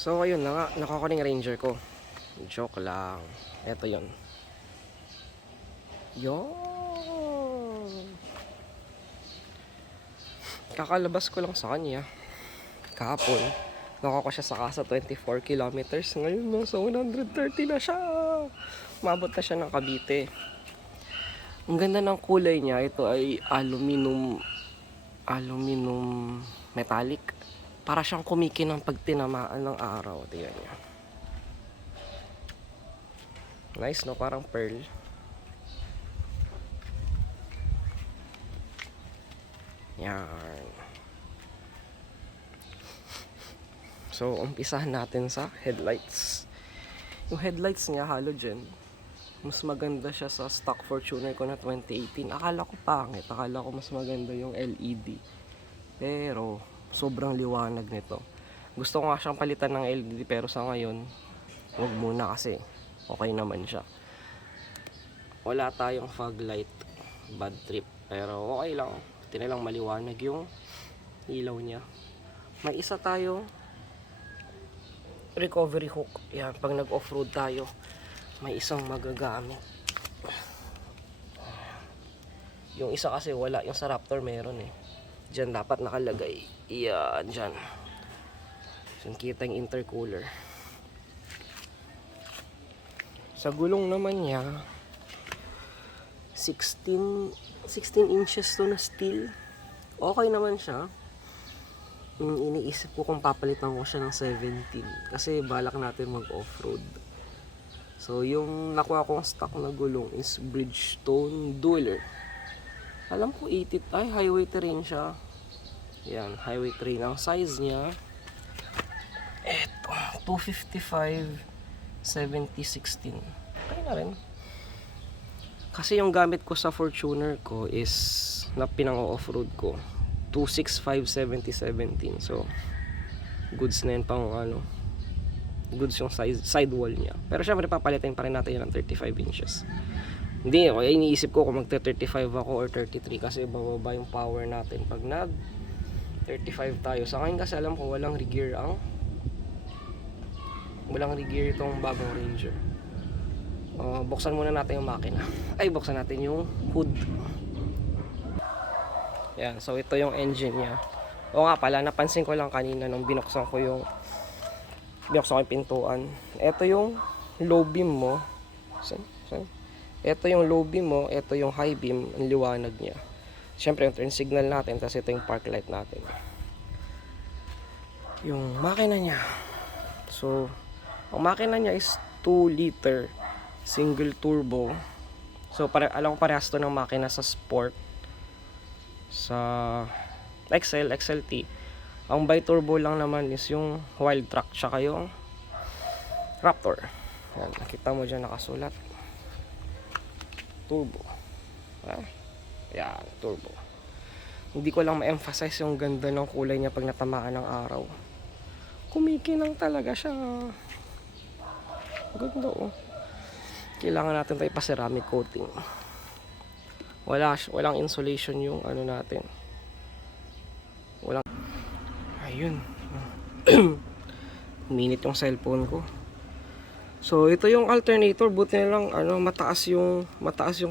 So ayun na nga, nakuha ko na yung Ranger ko. Joke lang. Eto yun. Yun. Kakalabas ko lang sa kanya kahapon. Nakuha ko siya sa kasa 24 kilometers. Ngayon nasa 130 na siya. Mabot na siya ng Cavite. Ang ganda ng kulay niya. Ito ay aluminum metallic. Para siyang kumikinang pag tinamaan ng araw. Tingnan niya. Nice, no? Parang pearl. Yan. So, umpisahan natin sa headlights. Yung headlights niya, halogen. Mas maganda siya sa stock Fortuner ko na 2018. Akala ko pangit. Akala ko mas maganda yung LED. Pero, sobrang liwanag nito. Gusto ko nga siyang palitan ng LED, pero sa ngayon, huwag muna kasi okay naman siya. Wala tayong fog light. Bad trip. Pero okay lang. Buti na lang maliwanag yung ilaw niya. May isa tayong recovery hook. Yan, pag nag-off-road tayo, may isang magagamit. Yung isa kasi wala, yung sa Raptor meron eh. Diyan dapat nakalagay. Yan, dyan. So, kita yung intercooler. Sa gulong naman niya, 16 inches to na steel. Okay naman siya. Iniisip ko kung papalitan ko siya ng 17 kasi balak natin mag off-road. So yung nakuha kong stock na gulong is Bridgestone Dueler. Alam ko 80 ay highway terrain siya. Yan, highway terrain. Ang size niya eto 255 70/16. Okay na rin. Kasi yung gamit ko sa Fortuner ko is na pinang off-road ko 265 70/17. So goods na yun pang ano, goods yung sidewall niya. Pero syempre papalitin pa rin natin yun ng 35 inches. Hindi, okay, iniisip ko kung magte-35 ako or 33 kasi bababa yung power natin pag nag 35 tayo. Sa ngayon kasi alam ko walang regear itong bagong Ranger. Buksan muna natin yung makina. Ay, buksan natin yung hood. Yan, so ito yung engine niya. O nga pala, napansin ko lang kanina nung binuksan ko yung pintuan. Ito yung low beam mo. Ito yung low beam mo, ito yung high beam, ang liwanag niya. Siyempre yung turn signal natin, tapos ito yung park light natin. Yung makina niya. So, ang makina niya is 2 liter single turbo. So, alam ko parehas to ng makina sa Sport, sa XL, XLT. Ang bi-turbo lang naman is yung Wildtrak tsaka yung Raptor. Yan, nakita mo dyan nakasulat turbo. Yan, turbo. Hindi ko lang ma-emphasize yung ganda ng kulay niya pag natamaan ng araw. Kumikinang talaga siya. Ganda oh. Kailangan natin tayo pa-ceramic coating. Walang insulation yung ano natin. Ayun. Minute yung cellphone ko. So ito yung alternator, buti na lang mataas yung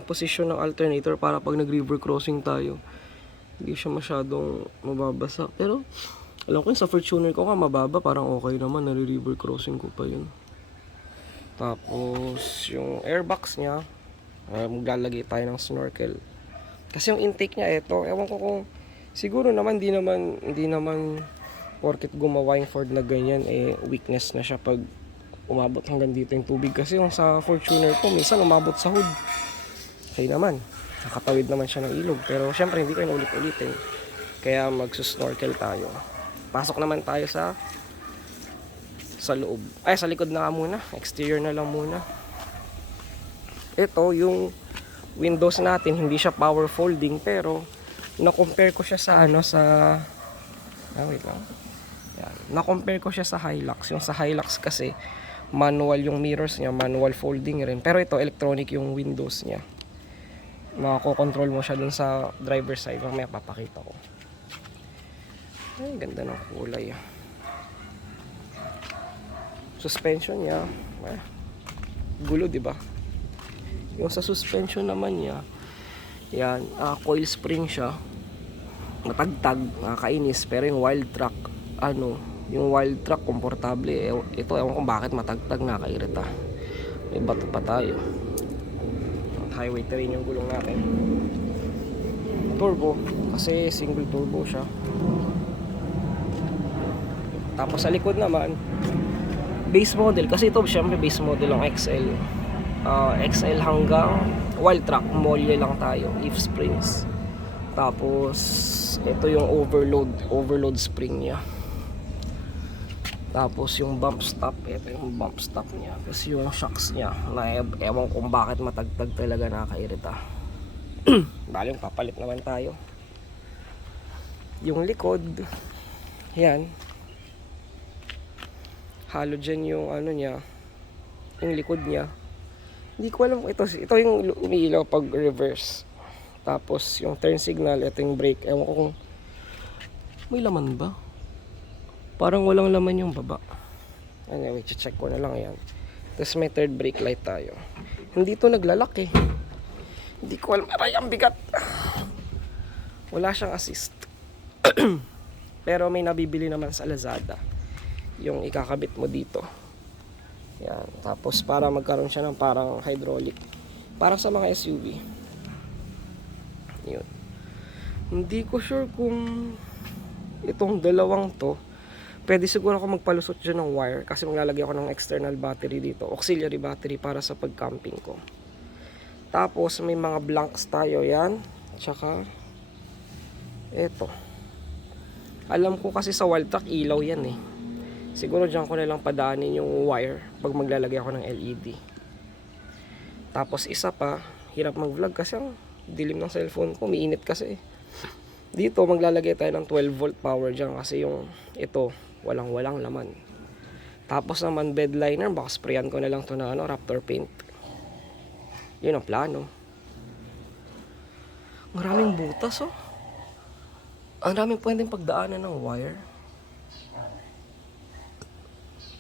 position ng alternator para pag nag-river crossing tayo. Hindi siya masyadong mababasa. Pero alam ko yung sa Fortuner ko mababa, parang okay naman, nare-river crossing ko pa yun. Tapos yung airbox niya, maglalagay tayo ng snorkel. Kasi yung intake niya ito, ewan ko kung siguro naman hindi naman porket gumawa yung Ford na ganyan weakness na siya pag umabot hanggang dito yung tubig. Kasi yung sa Fortuner ko minsan umabot sa hood. Okay naman, nakatawid naman siya ng ilog, pero syempre hindi ko na ulit-ulitin, kaya magsusnorkel tayo. Pasok naman tayo sa loob. Sa likod na nga muna. Exterior na lang muna. Ito, yung windows natin, hindi siya power folding, pero na-compare ko siya sa wait lang. Yan. Na-compare ko siya sa Hilux. Yung sa Hilux kasi, manual yung mirrors niya, manual folding rin. Pero ito, electronic yung windows niya. Makakokontrol mo siya dun sa driver side. Mamaya papakita ko. Ay, ganda ng kulay. Suspension niya, gulo, di ba? Yung sa suspension naman niya, yan, coil spring siya. Matagtag, nakakainis. Pero yung wild track, yung wild track, komportable. Ito, ewan kung bakit matagtag, nakakairita. May bato pa tayo. Highway terrain yung gulong natin. Turbo, kasi single turbo siya. Tapos sa likod naman, base model, kasi ito syempre base model ang XL. XL hanggang wild track, molye lang tayo, leaf springs. Tapos ito yung overload spring niya. Tapos yung bump stop, ito yung bump stop niya. Tapos yung shocks niya, na ewan kung bakit matagtag talaga, nakakairita. Bali yung papalit naman tayo. Yung likod, yan, halogen yung niya, yung likod niya. Hindi ko alam, ito yung umiilaw pag reverse. Tapos yung turn signal, ito yung brake. Ewan ko kung may laman ba. Parang walang laman yung baba. Anyway, check ko na lang yan. Tapos may third brake light tayo. Hindi to naglalak eh. Hindi ko alam. Aray, ang bigat. Wala siyang assist. Pero may nabibili naman sa Lazada. Yung ikakabit mo dito. Yan. Tapos para magkaroon siya ng parang hydraulic. Parang sa mga SUV. Yun. Hindi ko sure kung itong dalawang to, pwede siguro ako magpalusot dyan ng wire kasi maglalagay ako ng external battery dito, auxiliary battery para sa pag-camping ko. Tapos may mga blanks tayo, yan. Tsaka eto. Alam ko kasi sa wild track ilaw yan eh. Siguro dyan ko na lang padaanin yung wire pag maglalagay ako ng LED. Tapos isa pa, hirap mag-vlog kasi ang dilim ng cellphone ko, umiinit kasi. Dito maglalagay tayo ng 12 volt power dyan kasi yung ito walang laman. Tapos naman bed liner, baka sprayan ko na lang to na Raptor paint. Yun ang plano. Maraming butas oh. Ang daming pwedeng pagdaanan ng wire.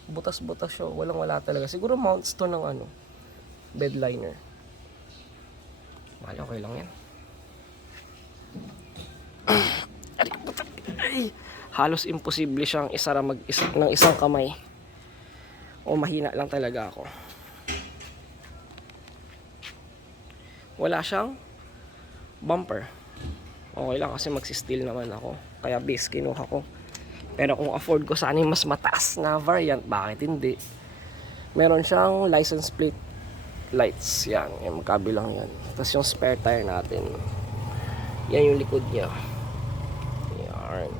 Butas-butas siya, wala talaga. Siguro mounts to ng bed liner. Mali, okay lang yan. Ay, halos imposible siyang isara ng isang kamay. O mahina lang talaga ako. Wala siyang bumper. Okay lang kasi magsi-steel naman ako. Kaya base kinuha ko. Pero kung afford ko sana yung mas mataas na variant, bakit hindi? Meron siyang license plate lights. Yan, yung magkabilang yan. Tapos yung spare tire natin. Yan yung likod niya. Yan.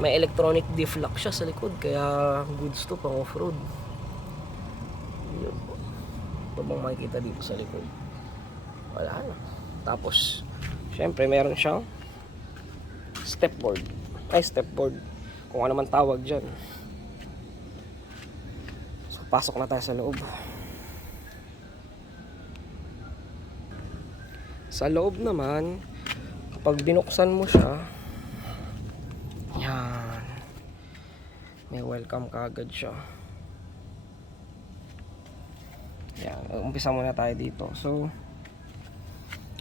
May electronic diff lock siya sa likod. Kaya goods to pang off-road. Yun. Ito bang makikita dito sa likod? Wala na. Tapos syempre meron siyang stepboard. Kung ano man tawag dyan. So pasok na tayo sa loob. Sa loob naman, kapag binuksan mo siya, yan, may welcome kaagad siya. Yan, umpisa muna tayo dito. So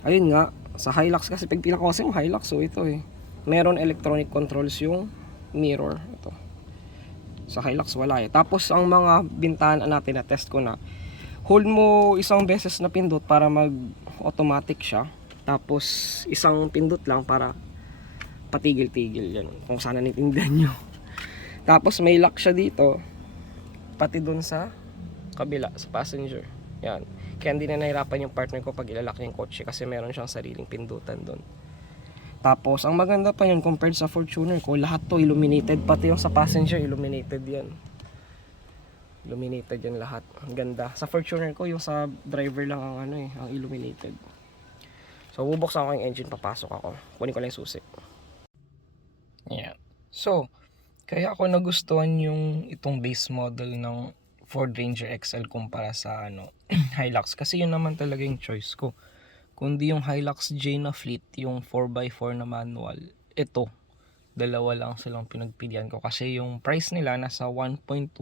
ayun nga, sa Hilux kasi pagpila ko kasi yung Hilux, so ito eh, meron electronic controls yung mirror. Ito sa Hilux wala eh. Tapos ang mga bintana natin na test ko na, hold mo isang beses na pindot para mag automatic siya, tapos isang pindot lang para patigil-tigil. Yan, kung sana naintindihan nyo. Tapos may lock siya dito pati dun sa kabila, sa passenger. Yan, kaya hindi na nahirapan yung partner ko pag ilalak niya yung kotse kasi meron siyang sariling pindutan dun. Tapos ang maganda pa yun compared sa Fortuner ko, lahat to illuminated, pati yung sa passenger illuminated yan. Illuminated yan lahat. Ang ganda. Sa Fortuner ko, yung sa driver lang ang ang illuminated. So bubuksan ko yung engine, papasok ako. Kunin ko lang yung susi. Yeah. So kaya ako nagustuhan yung itong base model ng Ford Ranger XL kumpara sa Hilux, kasi yun naman talaga yung choice ko. Kundi yung Hilux J na fleet, yung 4x4 na manual, ito, dalawa lang silang pinagpilian ko kasi yung price nila nasa 1.1,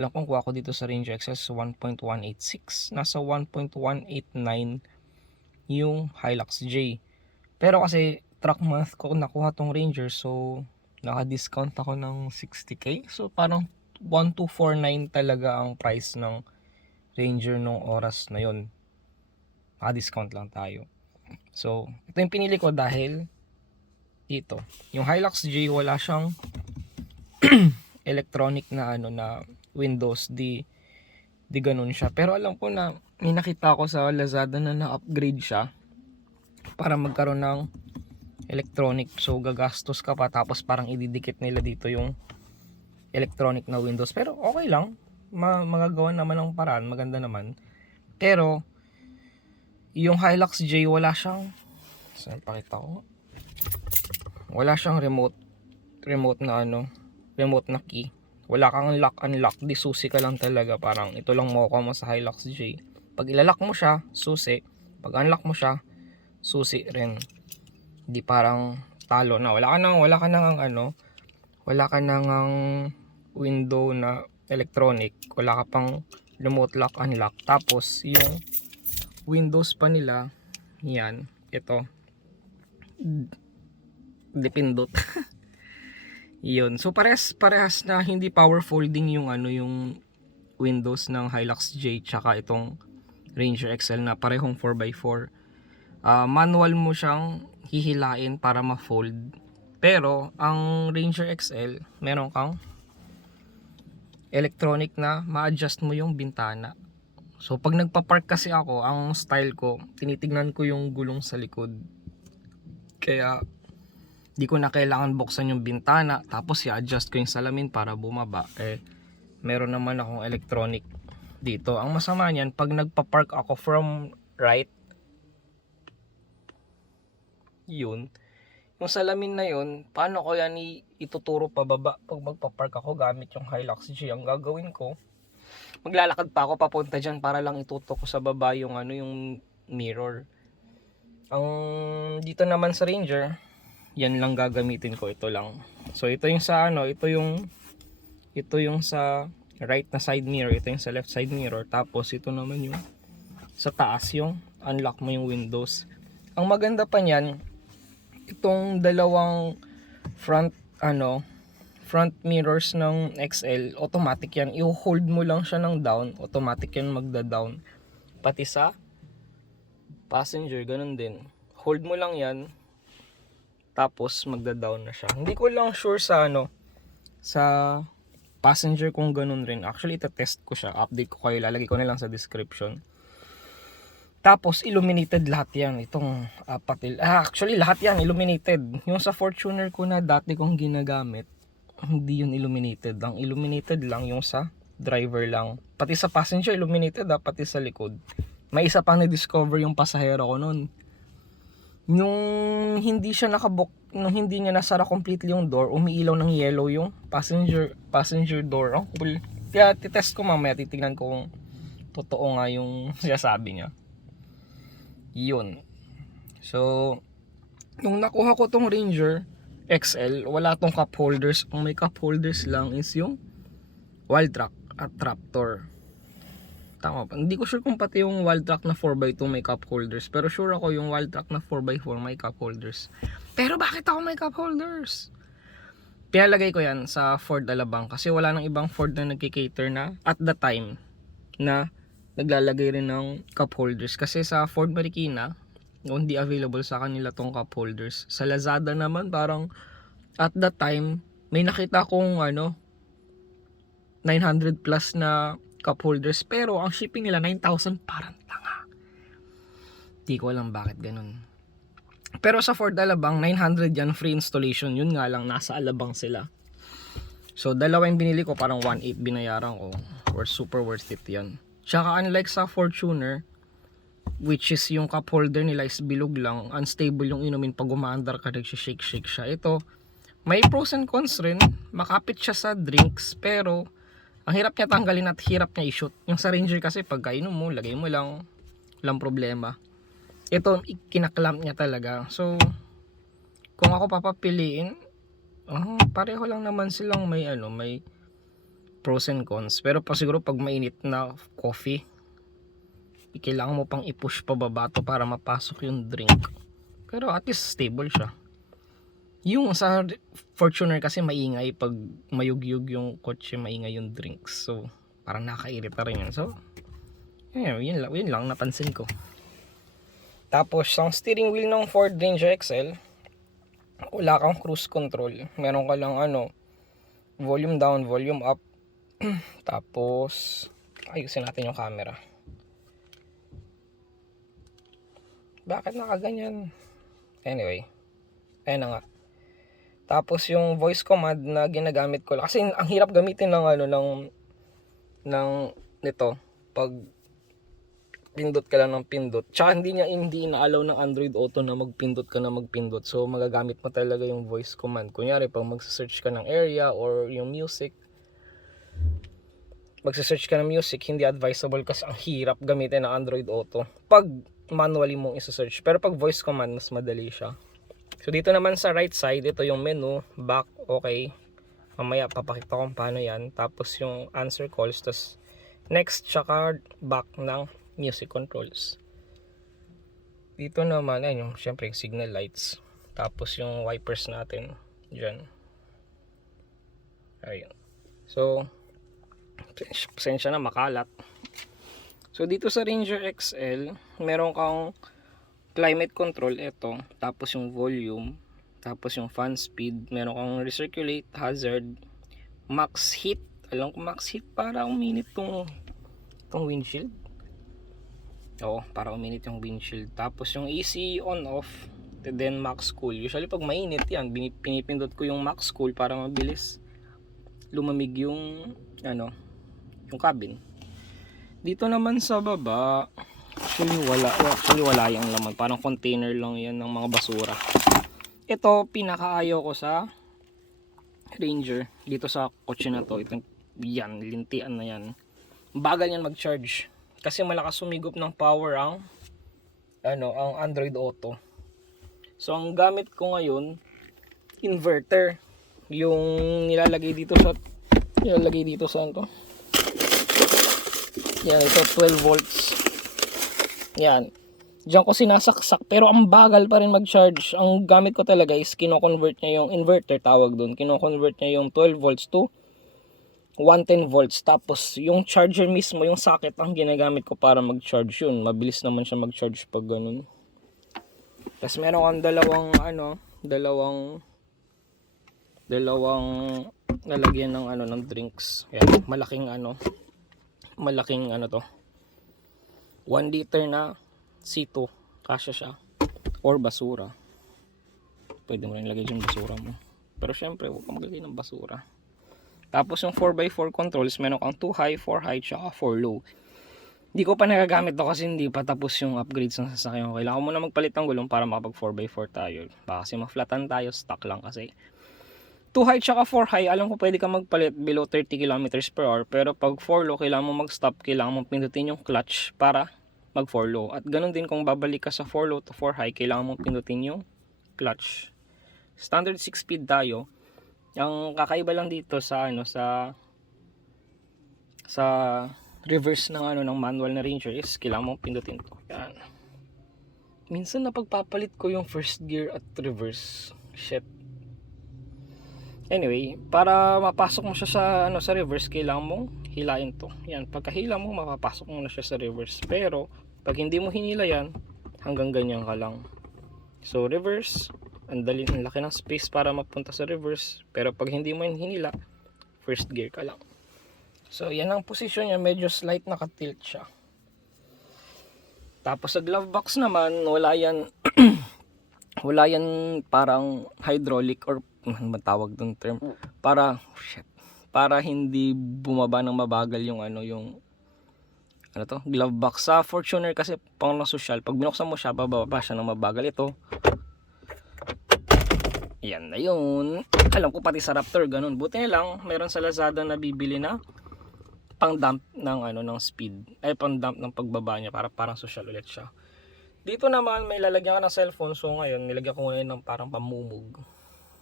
Alam kong kuha ko dito sa Ranger XL 1.186. Nasa 1.189 yung Hilux J. Pero kasi truck month ko nakuha tong Ranger, so naka-discount ako ng 60k. So parang 1249 talaga ang price ng Ranger nung oras na yon. Naka-discount lang tayo. So ito yung pinili ko dahil dito, yung Hilux J wala siyang electronic na na Windows, di ganun siya. Pero alam ko na may nakita ko sa Lazada na na-upgrade siya para magkaroon ng electronic. So gagastos ka pa, tapos parang ididikit nila dito yung electronic na Windows. Pero okay lang, magagawa naman ng paraan, maganda naman. Pero yung Hilux J wala siyang, saan pakita ko, wala siyang remote na remote na key. Wala kang unlock, di susi ka lang talaga. Parang ito lang makukuha mo sa Hilux J. Pag ilalock mo siya, susi. Pag unlock mo siya, susi rin. Di parang talo na. Wala ka nang window na electronic. Wala ka pang remote lock, unlock. Tapos yung Windows pa nila, yan, ito, dipindot. Yun. So parehas na hindi power folding yung yung Windows ng Hilux J tsaka itong Ranger XL na parehong 4x4. Manual mo siyang hihilain para ma-fold. Pero ang Ranger XL, meron kang electronic na ma-adjust mo yung bintana. So pag nagpa-park kasi ako, ang style ko, tinitignan ko yung gulong sa likod. Kaya di ko na kailangan buksan yung bintana tapos i-adjust ko yung salamin para bumaba. Meron naman akong electronic dito. Ang masama niyan, pag nagpa-park ako from right, yun, yung salamin na yun, paano ko yan ituturo pababa pag magpa-park ako gamit yung Hilux G? Ang gagawin ko, maglalakad pa ako papunta dyan para lang itutok ko sa baba yung yung mirror. Ang dito naman sa Ranger, yan lang gagamitin ko, ito lang. So ito yung sa ito yung sa right na side mirror, ito yung sa left side mirror, tapos ito naman yung sa taas, yung unlock mo yung Windows. Ang maganda pa niyan, itong dalawang front mirrors ng XL, automatic yan. I-hold mo lang siya ng down, automatic yan magda-down. Pati sa passenger, ganun din. Hold mo lang yan, tapos magda-down na siya. Hindi ko lang sure sa sa passenger kung ganun rin. Actually, ita-test ko siya. Update ko kayo. Lalagay ko na lang sa description. Tapos, illuminated lahat yan. Itong actually, lahat yan illuminated. Yung sa Fortuner ko na dati kong ginagamit, hindi yun illuminated. Ang illuminated lang yung sa driver lang. Pati sa passenger, illuminated pati sa likod. May isa pang na-discover yung pasahero ko nun. Nung hindi siya nung hindi niya nasara completely yung door, umiilaw ng yellow yung passenger door. Oh, cool. Kaya titest ko mamaya, titignan ko kung totoo nga yung sinasabi niya. Yun. So, nung nakuha ko tong Ranger XL, wala tong cup holders. Ang may cup holders lang is yung Wildtrak at Raptor. Tama pa. Hindi ko sure kung pati yung Wildtrak na 4x2 may cup holders. Pero sure ako yung Wildtrak na 4x4 may cup holders. Pero bakit ako may cup holders? Pinalagay ko yan sa Ford Alabang kasi wala nang ibang Ford na nagkikater na at the time na naglalagay rin ng cup holders. Kasi sa Ford Marikina, hindi available sa kanila tong cup holders. Sa Lazada naman, parang at the time, may nakita kong 900 plus na cup holders, pero ang shipping nila 9,000, parang tanga. Di ko alam bakit ganun. Pero sa Ford Alabang, 900 yan, free installation. Yun nga lang, nasa Alabang sila. So dalawa yung binili ko, parang 1.8 binayaran ko. Super worth it yan. Tsaka unlike sa Fortuner, which is yung cup holder nila is bilog lang, unstable yung inumin pag umaandar ka, nagsishake siya. Ito, may pros and cons rin. Makapit siya sa drinks, pero ang hirap niya tanggalin at hirap niya i-shoot. Yung sa Ranger kasi pag kainom mo, lagay mo lang, walang problema. Ito, kinaklamp niya talaga. So, kung ako papapiliin, pareho lang naman silang may pros and cons. Pero siguro pag mainit na coffee, kailangan mo pang i-push pababa to para mapasok yung drink. Pero at least stable siya. Yung sa Fortuner kasi maingay pag mayugyug yung kotse, maingay yung drinks. So parang nakairita rin yun. So yun lang napansin ko. Tapos ang steering wheel ng Ford Ranger XL, wala kang cruise control. Meron ka lang volume down, volume up. Tapos ayusin natin yung camera. Bakit nakaganyan? Anyway, ayun na nga. Tapos yung voice command na ginagamit ko lang, kasi ang hirap gamitin ng nito pag pindot ka lang ng pindot. Tsaka hindi ina-allow ng Android Auto na magpindot ka na magpindot. So magagamit mo talaga yung voice command. Kunyari pag magse-search ka ng area or yung music, hindi advisable kasi ang hirap gamitin ng Android Auto pag manually mong isa-search. Pero pag voice command, mas madali siya. So dito naman sa right side, ito yung menu, back, okay. Mamaya papakita ko paano yan. Tapos yung answer calls, tas next, tsaka back ng music controls. Dito naman, ayun yung syempre yung signal lights. Tapos yung wipers natin, dyan. Ayun. So, pasensya na makalat. So dito sa Ranger XL, meron kang climate control, ito, tapos yung volume, tapos yung fan speed, meron kang recirculate, hazard, max heat. Alam ko max heat para uminit tong windshield. Oo, para uminit yung windshield. Tapos yung easy on off, then max cool. Usually pag mainit yan, pinipindot ko yung max cool para mabilis lumamig yung yung cabin. Dito naman sa baba, actually wala yung laman, parang container lang yan ng mga basura. Ito pinakaayaw ko sa Ranger, dito sa kotse na to. Itong yan, lintian na yan, bagal yan mag-charge kasi malakas sumigop ng power ang Android Auto. So ang gamit ko ngayon, inverter, yung nilalagay dito sa ano, yan, ito 12 volts. Yan. Diyan ko sinasaksak pero ang bagal pa rin mag-charge. Ang gamit ko talaga is kino-convert niya yung inverter, tawag doon. Kino-convert niya yung 12 volts to 110 volts. Tapos yung charger mismo, yung socket ang ginagamit ko para mag-charge yun. Mabilis naman siya mag-charge pag ganun. Tapos meron kang dalawang lalagyan ng drinks. Yan, malaking to, 1 liter na C2, kasya siya, or basura. Pwede mo rin lagay dyan basura mo, pero syempre huwag kang maglagay ng basura. Tapos yung 4x4 controls, meron kang 2 high, 4 high, tsaka 4 low. Hindi ko pa nagagamit to kasi hindi pa tapos yung upgrades ng sasakyan ko. Kailangan mo na magpalit ng gulong para makapag 4x4 tayo. Baka kasi ma-flatan tayo, stock lang kasi. 2 high tsaka 4 high, alam ko pwede ka magpalit below 30 km/h. Pero pag 4 low, kailangan mo mag-stop, kailangan mo pindutin yung clutch para mag 4 low. At ganun din kung babalik ka sa 4 low to 4 high, kailangan mo pindutin yung clutch. Standard 6 speed tayo. Ang kakaiba lang dito sa reverse ng manual na Ranger is kailangan mo pindutin to. Yan. Minsan napagpapalit ko yung first gear at reverse. Shit. Anyway, para mapasok mo siya sa reverse, kailangan mong hilain to. Yan, pagkahila mo, mapapasok mo na siya sa reverse. Pero, pag hindi mo hinila yan, hanggang ganyan ka lang. So, reverse, ang laki ng space para mapunta sa reverse. Pero pag hindi mo hinila, first gear ka lang. So, yan ang posisyon niya, medyo slight nakatilt siya. Tapos sa glove box naman, wala yan parang hydraulic or matawag dun term, para hindi bumaba ng mabagal yung glove box. Sa Fortuner kasi pang social, pag binuksan mo siya, bababa siya ng mabagal. Ito, yan na yun. Alam ko pati sa Raptor ganun. Buti na lang meron sa Lazada na bibili na pang dump ng speed, pang dump ng pagbaba niya, para parang social ulit siya. Dito naman may lalagyan ka ng cellphone. So ngayon nilagyan ko ngayon ng parang pamumug.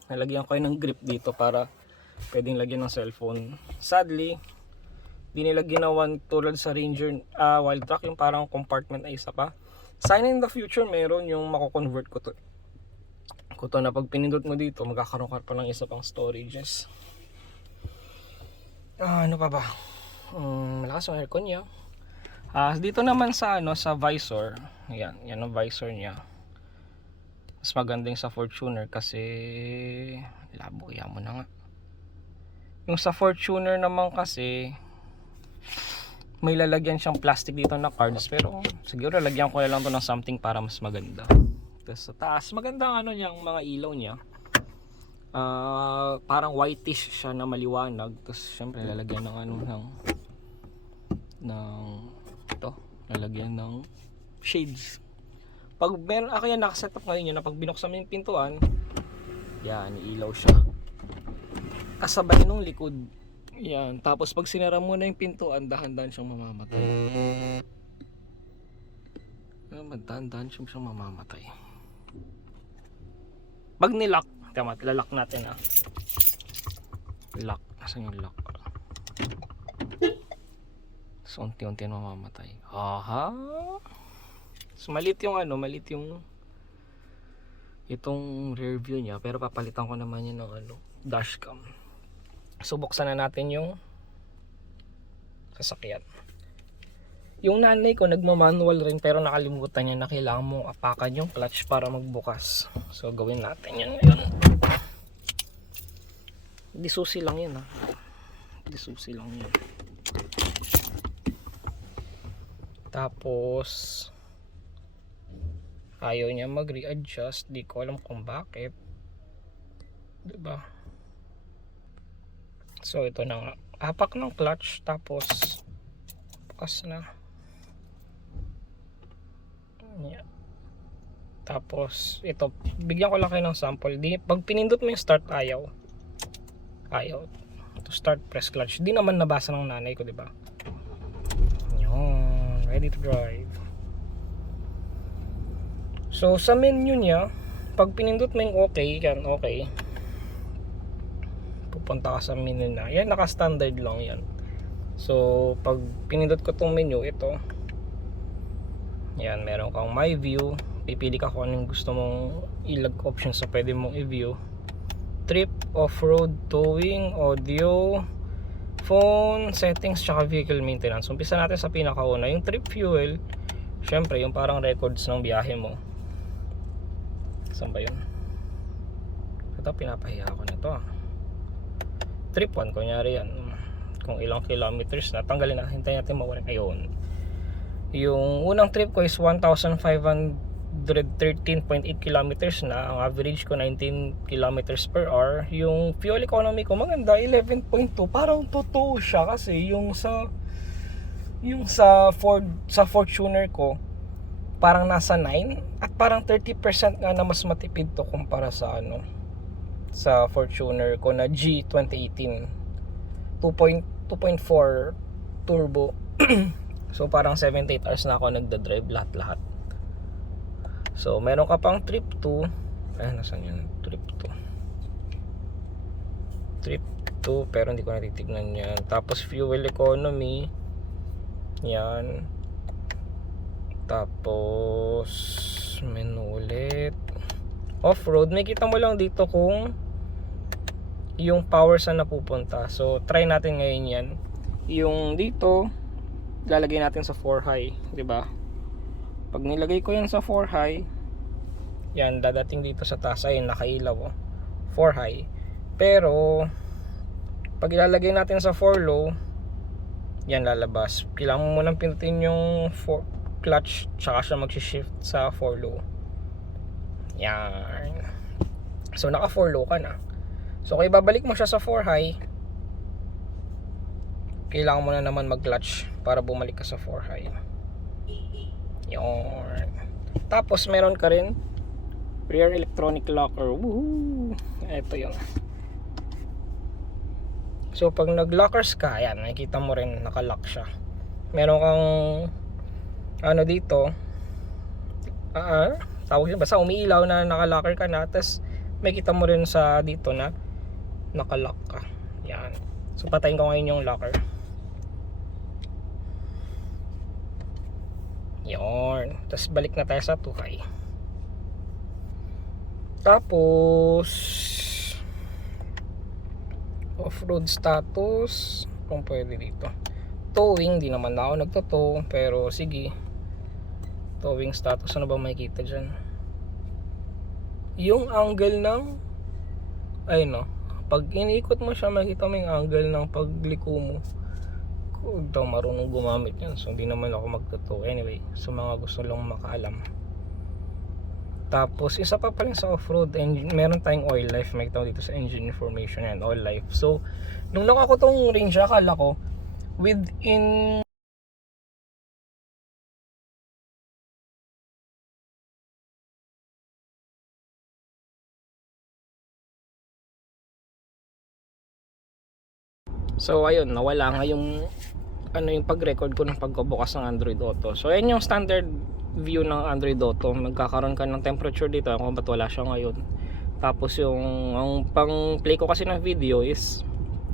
Nalagyan ko ng grip dito para pwedeng lagyan ng cellphone. Sadly, di nila ginawan tulad sa Ranger Wildtrak, yung parang compartment na isa pa. Sana in the future meron yung mako-convert ko to na pag pinindot mo dito, magkakaroon ka pa ng isa pang storages. Ano pa ba? Malakas yung aircon niya. Dito naman sa sa visor, yan ang visor niya. Mas maganda yung sa Fortuner kasi labo, kaya mo na nga. Yung sa Fortuner naman kasi may lalagyan siyang plastic dito na cards, pero siguro lagyan ko na lang to ng something para mas maganda. Tapos sa taas, maganda ang niya, ang mga ilaw niya. Parang whitish siya na maliwanag. Tapos syempre lalagyan ng ito, lalagyan ng shades. Pag meron kaya nakaset up ngayon yun na pag binuksan mo yung pintuan, yan, ilaw siya. Kasabay nung likod. Yan, tapos pag sinara mo na yung pintuan, dahan-dahan siyang mamamatay. Dahan-dahan siyang mamamatay. Pag nilock, tama, lalak natin lock, nasan yung lock? So unti-unti mamamatay. Aha. So malit yung itong rear view niya, pero papalitan ko naman yun ng dashcam. So buksan na natin yung sasakyan. Yung nanay ko nagma-manual rin, pero nakalimutan niya na kailangan mong apakan yung clutch para magbukas. So gawin natin yun ngayon. Di susi lang yun Di susi lang yun. Tapos ayaw niya mag-readjust, di ko alam kung bakit. Diba? So ito na nga, apak ng clutch, tapos bukas na. Yeah. Tapos ito, bigyan ko lang kayo ng sample. Pag pinindot mo yung start, ayaw to start, press clutch. Di naman nabasa ng nanay ko, diba? Yun, ready to drive. So sa menu niya, pag pinindot mo yung okay, yan, okay, pupunta ka sa menu na yan, naka standard lang yan. So pag pinindot ko tong menu, ito yan, meron kang my view, pipili ka kung anong gusto mong ilag options na pwede mong i-view. Trip, off-road, towing, audio, phone, settings, tsaka vehicle maintenance. Umpisa natin sa pinakauna, yung trip fuel. Syempre yung parang records ng biyahe mo. Saan ba yun? Ito, pinapahiya ko na to. Trip 1, kunyari yan, kung ilang kilometers na, tanggalin na, hintayin natin mawala. Ayun, yung unang trip ko is 1,513.8 kilometers na. Ang average ko 19 kilometers per hour. Yung fuel economy ko maganda, 11.2. Parang totoo siya kasi yung sa Fortuner ko parang nasa 9 at parang 30% nga na mas matipid to kumpara sa sa Fortuner ko na G 2018 2.4 turbo. So parang 78 hours na ako nagda-drive lahat. So meron ka pang trip 2. Nasaan yun? Trip 2 pero hindi ko natitignan yan. Tapos fuel economy, yan. Tapos menu ulit. Off-road, may kita mo lang dito kung yung power saan napupunta. So try natin ngayon yan. Yung dito lalagay natin sa 4 high, 'di ba? Pag nilagay ko yan sa 4 high, yan dadating dito sa taas, ay nakailaw 4 high. Pero pag ilalagay natin sa 4 low, yan lalabas. Kailangan mo munang pindutin yung clutch, tsaka siya mag-shift sa 4 low. Yan. So naka 4 low ka na. So kung ibabalik mo siya sa 4 high, kailangan mo na naman mag-clutch para bumalik ka sa 4 high. Yun. Tapos meron ka rin rear electronic locker. Woohoo! Ito yun. So pag nag-lockers ka, ayan, nakikita mo rin naka-lock siya. Meron kang dito, tawag yun, basta umiilaw na naka-locker ka na. Tapos makikita mo rin sa dito na naka-lock ka. Yan. So patayin ko ngayon yung locker. Yon. Tapos balik na tayo sa 2 Tapos off-road status kung pwede dito. Towing, di naman na ako nagto-tow, pero sige. Towing status, ano ba makikita dyan? Yung angle ng ay no, pag iniikot mo siya makikita mo yung angle ng pagliko mo. Kung daw marunong gumamit yan, so hindi naman ako magto-tow. Anyway, sa mga gusto lang makaalam. Tapos isa pa pala sa off-road engine, meron tayong oil life, may tawag dito sa engine information and oil life. So nung nakuha ko tong Ranger, akala ko within so ayun, nawala nga yung ano yung pag-record ko ng pagbubukas ng Android Auto. So ayan yung standard view ng Android Auto. Magkakaroon ka ng temperature dito kung ba't wala siya ngayon. Tapos yung ang pang play ko kasi ng video is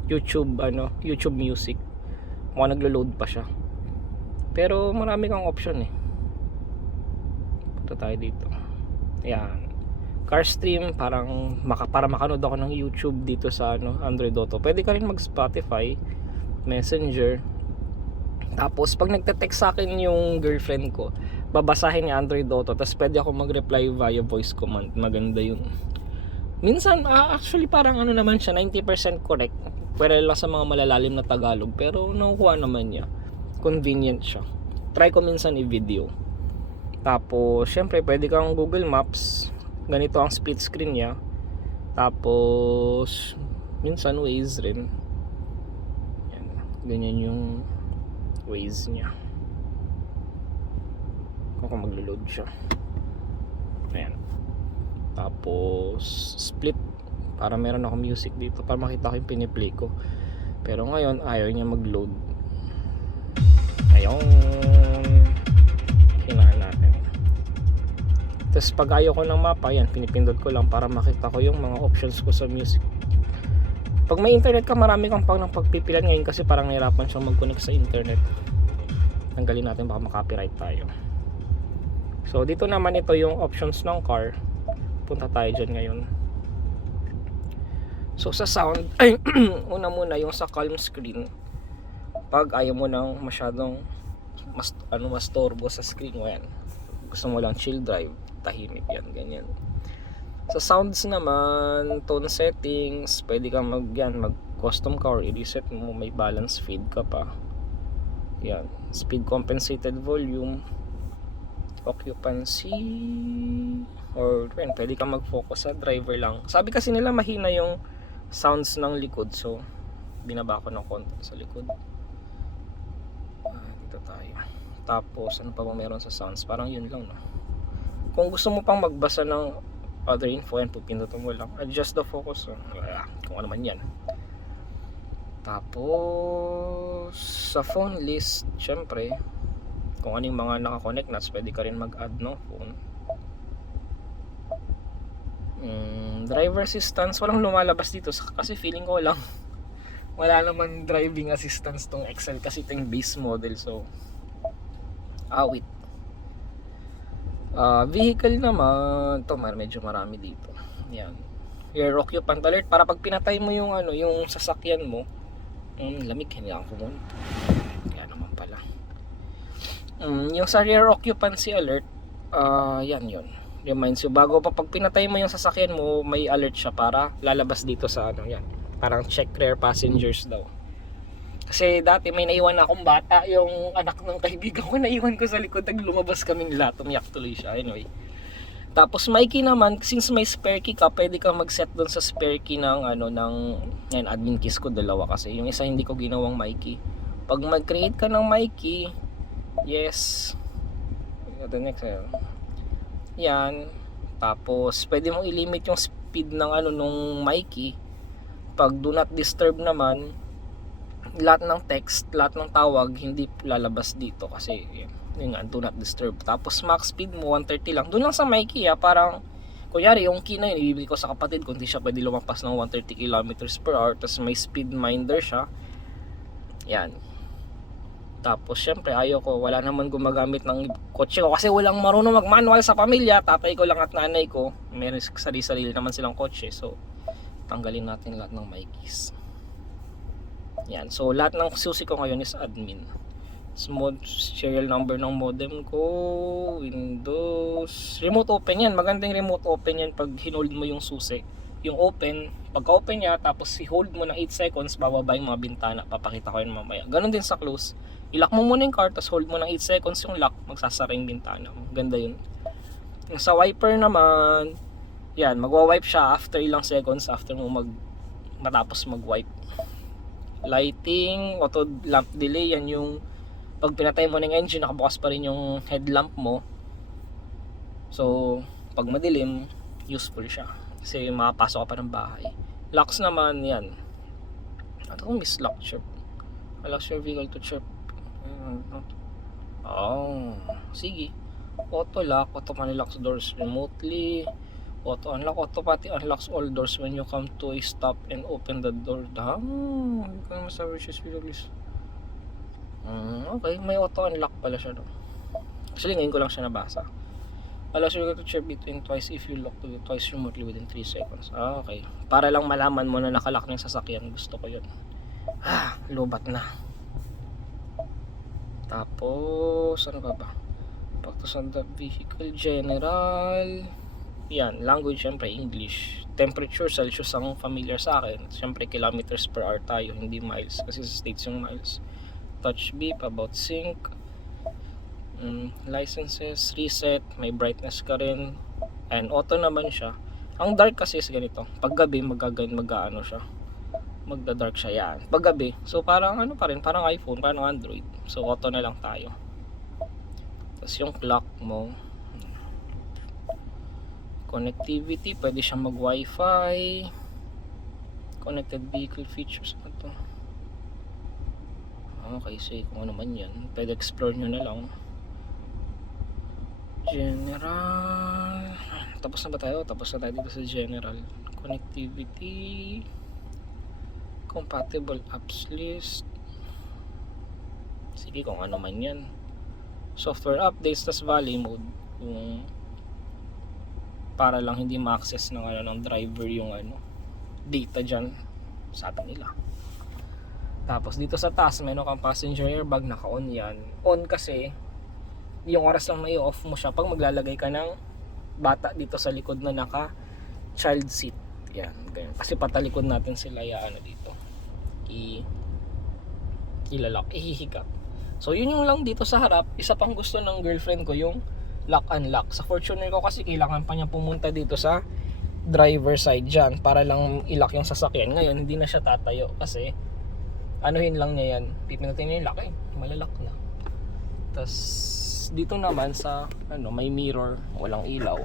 YouTube YouTube Music. Kung naglo-load pa siya. Pero marami kang option eh. Punta tayo dito. Ayan. Car stream, para makanood ako ng YouTube dito sa Android Auto. Pwede ka rin mag Spotify, Messenger. Tapos pag nagte-text sa akin yung girlfriend ko, babasahin ni Android Auto, tapos pwede ako mag-reply via voice command. Maganda yun. Minsan actually parang naman siya, 90% correct. Pwede lang sa mga malalalim na Tagalog, pero nakukuha naman niya. Convenient siya. Try ko minsan i-video. Tapos syempre pwede kang Google Maps. Ganito ang split screen niya. Tapos minsan Waze rin. Yan. Ganyan yung Waze niya. Kung maglo-load siya. Ayan. Tapos split, para meron ako music dito para makita ko yung piniplay ko. Pero ngayon ayaw niya mag-load. Ayun. Hinaan natin. Tapos pag ayaw ko ng mapa, yan, pinipindot ko lang para makita ko yung mga options ko sa music. Pag may internet ka, marami kang pagpipilan ngayon kasi parang nahirapan siyang mag-connect sa internet. Tanggalin natin, baka makapiright tayo. So dito naman ito yung options ng car. Punta tayo dyan ngayon. So sa sound, ay, una muna yung sa calm screen. Pag ayaw mo nang masyadong mas turbo sa screen mo, yan. Gusto mo lang chill drive, tahimik yan, ganyan. Sa sounds naman, tone settings, pwede kang mag custom ka or i-reset mo, may balance feed ka pa. Yan, speed compensated volume, occupancy, or pwede kang mag-focus sa driver lang. Sabi kasi nila mahina yung sounds ng likod, so binaba ko ng konti sa likod. Dito tayo. Tapos ano pa ba meron sa sounds? Parang yun lang, no? Kung gusto mo pang magbasa ng other info, yan, pupindutin mo lang. Adjust the focus, kung ano man yan. Tapos sa phone list, syempre kung ano yung mga nakakonect na, pwede ka rin mag-add ng phone. Driver assistance, walang lumalabas dito kasi feeling ko lang wala naman driving assistance tong XL kasi ito yung base model. So awit. Vehicle naman to, medyo marami dito. Yan, rear occupant alert, para pag pinatay mo yung yung sasakyan mo, lamig, kailangan ko muna. Yan naman pala. Yung sa rear occupancy alert, yan yun, reminds you bago pa pag pinatay mo yung sasakyan mo, may alert siya para lalabas dito sa yan, parang check rear passengers daw. Kasi dati may naiwan akong bata, yung anak ng kaibigan ko, naiwan ko sa likod, lumabas kaming lahat, umiyak tuloy siya. Anyway, tapos may key naman, since may spare key ka, pwede kang mag-set doon sa spare key ng yan, admin keys ko dalawa kasi yung isa hindi ko ginawang my key. Pag mag-create ka ng my key, yes, the next yan, tapos pwede mong i-limit yung speed ng nung my key. Pag do not disturb naman, lahat ng text, lahat ng tawag hindi lalabas dito kasi yun nga, do not disturb. Tapos max speed mo 130 lang, doon lang sa my key, parang Kunyari, yung key na yun, ibibigay ko sa kapatid ko, hindi siya pwede lumampas ng 130 kilometers per hour, tapos may speed minder siya. Yan. Tapos, syempre, ayoko, wala naman gumagamit ng kotse ko kasi walang marunong mag-manual sa pamilya. Tatay ko lang at nanay ko, meron sarili-sarili naman silang kotse. So, tanggalin natin lahat ng may keys. Yan. So, lahat ng susi ko ngayon is admin. Serial number ng modem ko, Windows, remote open yan. Magandang remote open yan pag hinold mo yung susi. Yung open, pagka open niya, tapos i-hold mo ng 8 seconds, bababa yung mga bintana. Papakita ko yun mamaya. Ganon din sa close. I-lock mo muna yung car, tapos hold mo ng 8 seconds yung lock, magsasara yung bintana mo. Ganda yun. Yung sa wiper naman, yan, magwa-wipe siya after ilang seconds after mo matapos mag-wipe. Lighting, auto lamp delay, yan yung pag pinatay mo ng engine, nakabukas pa rin yung headlamp mo. So, pag madilim, useful siya. Kasi makapasok ka pa ng bahay. Locks naman, yan. Ano kung miss lock chirp? Allows your vehicle to chirp. Oh, sige. Auto lock, automatic locks doors remotely. Auto unlock, automatic unlocks all doors when you come to a stop and open the door. You can establish your speed list. Okay, may auto unlock pala siya, no? Actually, ngayon ko lang siya nabasa. Allows you to chirp between twice if you lock to twice remotely within 3 seconds. Okay. Para lang malaman mo na nakalock na yung sasakyan. Gusto ko yun. Lobat na. Tapos, ano ba? Pagtos on the vehicle, general. Yan, language, syempre, English. Temperature, Celsius ang familiar sa akin. Syempre, kilometers per hour tayo, hindi miles. Kasi sa states yung miles. Touch beep, about sync. Licenses, reset, may brightness ka rin. And auto naman siya. Ang dark kasi is ganito. Pag gabi, mag-ano siya. Magda-dark siya yan. Pag gabi, so parang ano pa rin, parang iPhone, parang Android. So auto na lang tayo. Tapos yung clock mo, connectivity, pwede siyang mag-wifi. Connected vehicle features na to. Okay, so kung ano man yan, pwede explore nyo na lang. General, tapos na ba tayo? Tapos na tayo dito sa general. Connectivity, compatible apps list. Sige, kung ano man yan. Software updates, tas valley mode, yung para lang hindi ma-access ng ng driver yung data dyan, sabi nila. Tapos dito sa taas, meron kang passenger airbag, naka-on yan. On kasi yung oras lang may off mo siya pag maglalagay ka ng bata dito sa likod na naka child seat. Yan, ganyan. Kasi patalikod natin sila dito. Ilalak, ihihigap. So yun yung lang dito sa harap. Isa pang gusto ng girlfriend ko yung lock unlock. Sa Fortuner ko kasi kailangan pa niya pumunta dito sa driver side dyan para lang ilock yung sasakyan. Ngayon hindi na siya tatayo kasi anuhin lang niya yan. Pipindutin niya yung lock, malalak na. Tapos dito naman sa may mirror, walang ilaw.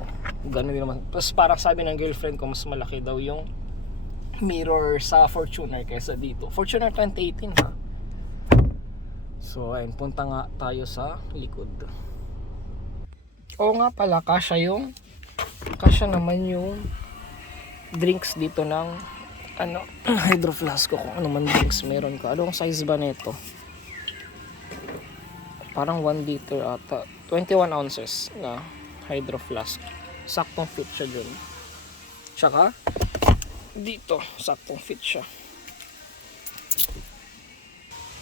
Ganun din naman. Tapos parang sabi ng girlfriend ko mas malaki daw yung mirror sa Fortuner kaysa dito. Fortuner 2018 ha. So ayun, punta nga tayo sa likod. Oo nga pala, kasya naman yung drinks dito ng hydro flask ko, kung ano man drinks meron ka. Anong size ba nito? Parang 1 liter ata, 21 ounces na hydro flask. Saktong fit siya dun. Tsaka dito, saktong fit siya.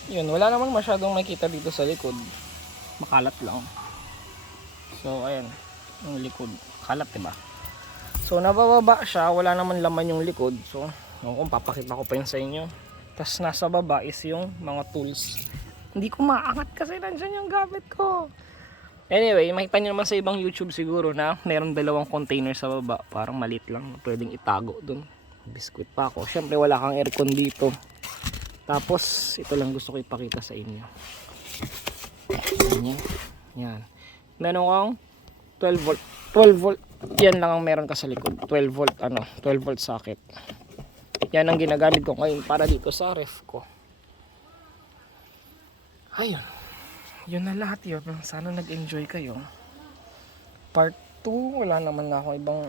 Yun, wala namang masyadong makita dito sa likod. Makalat lang. So ayan, yung likod kalat, diba? So nabababa siya, wala naman laman yung likod. So kung papakita ko pa yun sa inyo. Tapos nasa baba is yung mga tools. Hindi ko maangat kasi nandiyan yung gamit ko. Anyway, makita nyo naman sa ibang YouTube siguro na meron dalawang container sa baba. Parang maliit lang, pwedeng itago dun. Biskuit pa ako. Syempre wala kang aircon dito. Tapos ito lang gusto ko ipakita sa inyo. Yan. Meron kang 12 volt. Yan lang ang meron ka sa likod. 12 volt socket. Yan ang ginagamit ko ngayon para dito sa ref ko. Ayun. Yun na lahat yun. Sana nag-enjoy kayo. Part 2, wala naman na ako ibang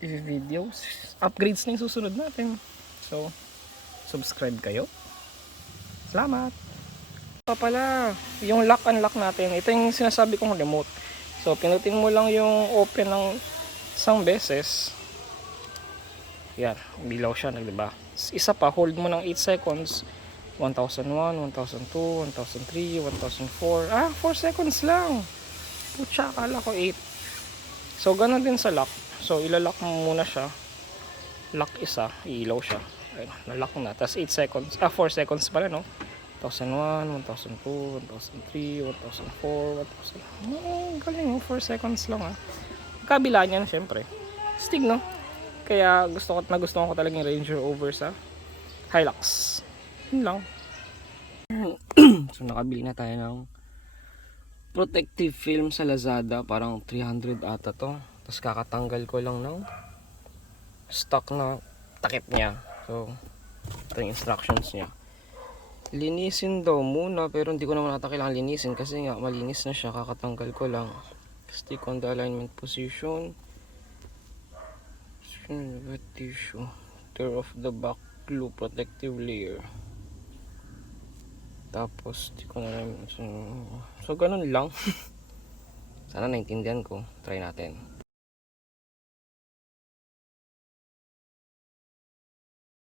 videos. Upgrades na yung susunod natin. So, subscribe kayo. Salamat! Pa pala, yung lock unlock natin, ito yung sinasabi kong remote. So, pinutin mo lang yung open ng isang beses. Yan, bilaw siya, diba? Isa pa, hold mo ng 8 seconds. 1001, 1002, 1003, 1004. 4 seconds lang. Putya, akala ko 8. So, ganun din sa lock. So, ilalock mo muna siya. Lock isa, iilaw siya. Ayun, nalock na. Tapos 8 seconds, 4 seconds pala, no? 1001, 1002, 1003, 1004, 1000. Galing, 4 seconds lang, ha. Kabila niyan, syempre. Stig, no? Kaya nagustuhan ko talaga yung Ranger Rover sa Hilux. Yun lang. So, nakabili na tayo ng protective film sa Lazada. Parang 300 ata to. Tapos kakatanggal ko lang ng stock na takip niya. So, ito yung instructions niya. Linisin daw muna, pero hindi ko naman ata kailangan linisin kasi nga malinis na siya. Kakatanggal ko lang. Stick on the alignment position. Wet tissue. Tear off the back glue protective layer. Tapos, di ko na lang. So, ganun lang. Sana naintindihan ko. Try natin.